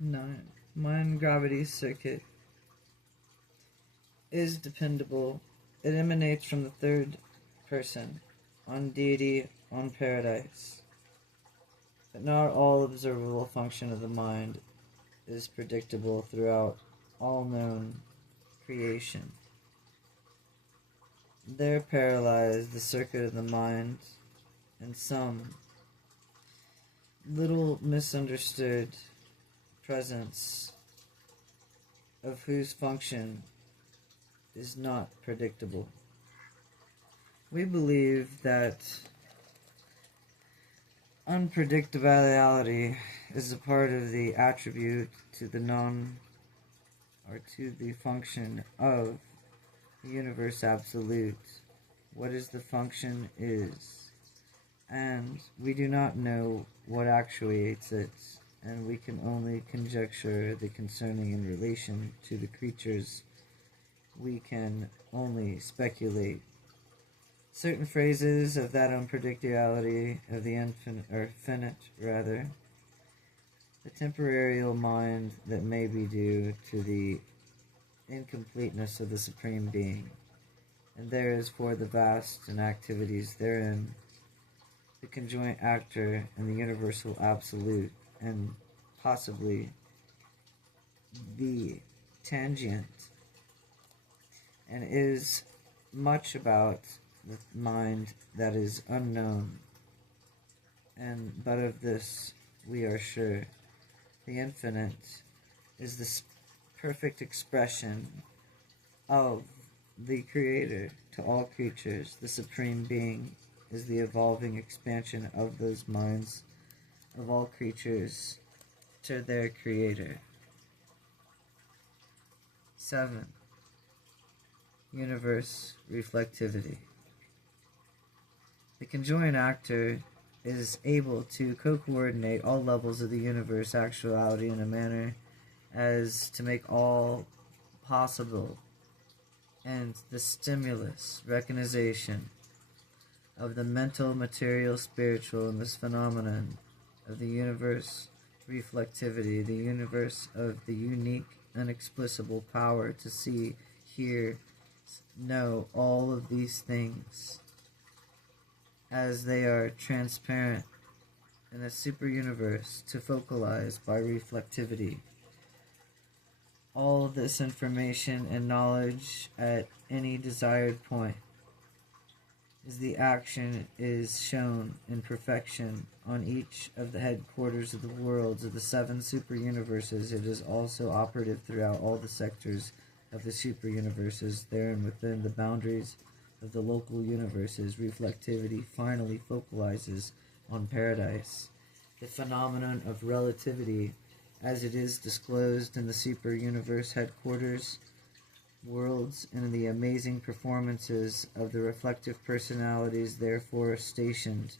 9. Mind gravity circuit is dependable. It emanates from the third person, on deity, on paradise. But not all observable function of the mind is predictable throughout all known creation. There paralyzed the circuit of the mind, and some little misunderstood presence of whose function is not predictable. We believe that unpredictability is a part of the attribute to the to the function of the universe absolute. What is the function is, and we do not know what actuates it, and we can only conjecture the concerning in relation to the creatures. We can only speculate. Certain phrases of that unpredictability of the finite, the temporarial mind that may be due to the incompleteness of the Supreme Being, and there is for the vast and activities therein, the conjoint actor and the universal absolute, and possibly the tangent, and is much about the mind that is unknown, but of this we are sure. The infinite is the perfect expression of the Creator to all creatures. The Supreme Being is the evolving expansion of those minds of all creatures to their Creator. 7. Universe reflectivity. The conjoined actor is able to co-coordinate all levels of the universe actuality in a manner as to make all possible, and the stimulus, recognition of the mental, material, spiritual, and this phenomenon of the universe reflectivity, the universe of the unique, inexplicable power to see, hear, know all of these things as they are transparent in a super universe to focalize by reflectivity. All of this information and knowledge at any desired point as the action is shown in perfection on each of the headquarters of the worlds of the 7 super universes. It is also operative throughout all the sectors of the super universes, therein within the boundaries of the local universes. Reflectivity finally focalizes on paradise, the phenomenon of relativity as it is disclosed in the super universe headquarters worlds, and in the amazing performances of the reflective personalities therefore stationed,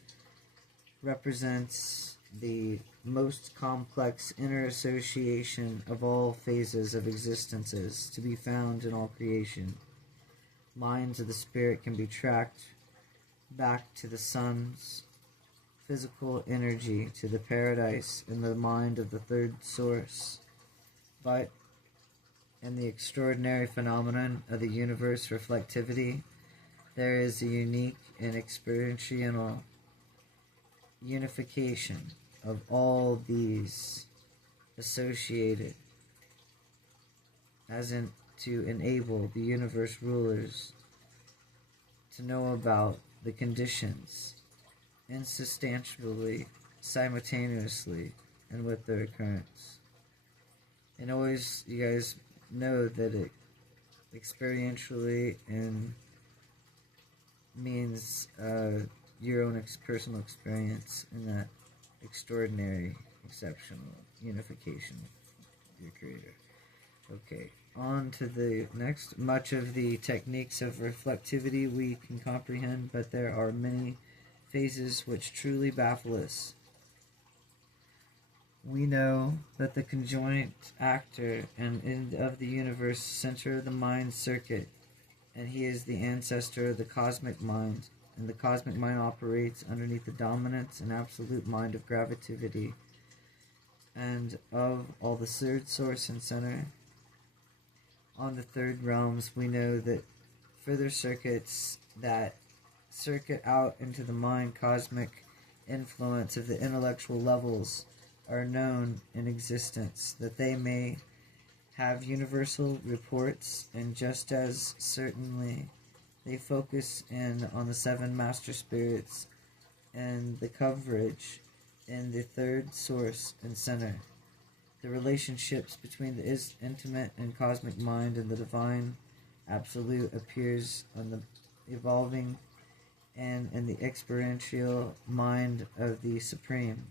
represents the most complex inner association of all phases of existences to be found in all creation. Minds of the spirit can be tracked back to the sun's physical energy, to the paradise in the mind of the third source. But in the extraordinary phenomenon of the universe reflectivity, there is a unique and experiential unification of all these associated, as in to enable the universe rulers to know about the conditions insubstantially, simultaneously, and with their occurrence. And always, you guys know that it experientially and means your own personal experience in that extraordinary, exceptional unification with your Creator. Okay, on to the next. Much of the techniques of reflectivity we can comprehend, but there are many phases which truly baffle us. We know that the conjoint actor and end of the universe center of the mind circuit, and he is the ancestor of the cosmic mind, and the cosmic mind operates underneath the dominance and absolute mind of gravitativity. and of all the third source and center. On the third realms, we know that further circuits that circuit out into the mind cosmic influence of the intellectual levels are known in existence, that they may have universal reports, and just as certainly they focus in on the seven master spirits and the coverage in the third source and center. The relationships between the intimate and cosmic mind and the divine absolute appears on the evolving and in the experiential mind of the Supreme.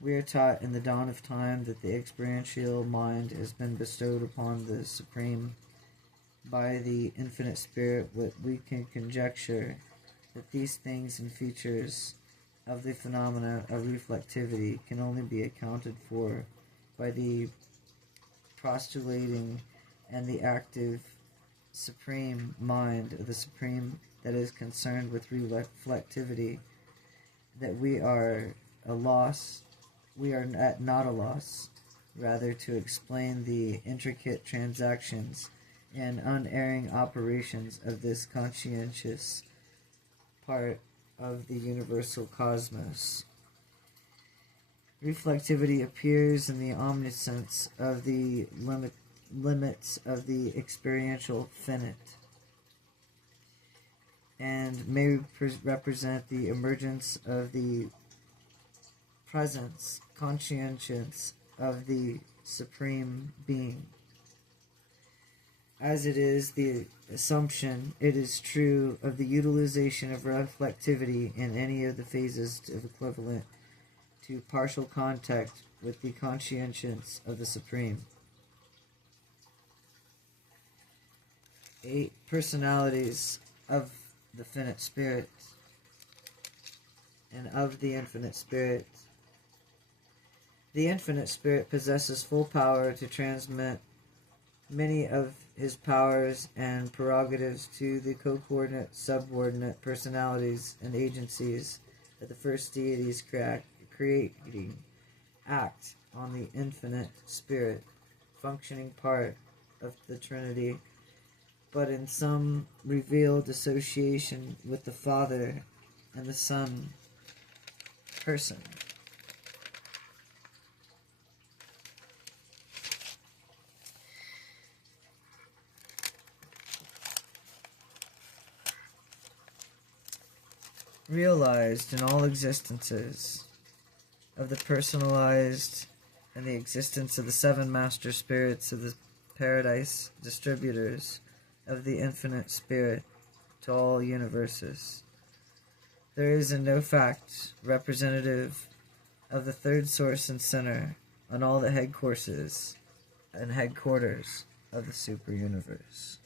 We are taught in the dawn of time that the experiential mind has been bestowed upon the Supreme by the Infinite Spirit. What we can conjecture that these things and features of the phenomena of reflectivity can only be accounted for by the postulating and the active Supreme mind of the Supreme that is concerned with reflectivity, that we are not a loss, rather to explain the intricate transactions and unerring operations of this conscientious part of the universal cosmos. Reflectivity appears in the omniscience of the limits of the experiential finite, and may represent the emergence of the presence conscientious of the Supreme Being. As it is the assumption, it is true, of the utilization of reflectivity in any of the phases of equivalent to partial contact with the conscientious of the Supreme. 8 personalities of the finite spirit and of the infinite spirit. The infinite spirit possesses full power to transmit many of his powers and prerogatives to the co-coordinate subordinate personalities and agencies that the first deities creating act on the infinite spirit, functioning part of the Trinity, but in some revealed association with the Father and the Son person. Realized in all existences of the personalized and the existence of the 7 master spirits of the paradise distributors of the infinite spirit to all universes. There is in no fact representative of the third source and center on all the headquarters of the super universe.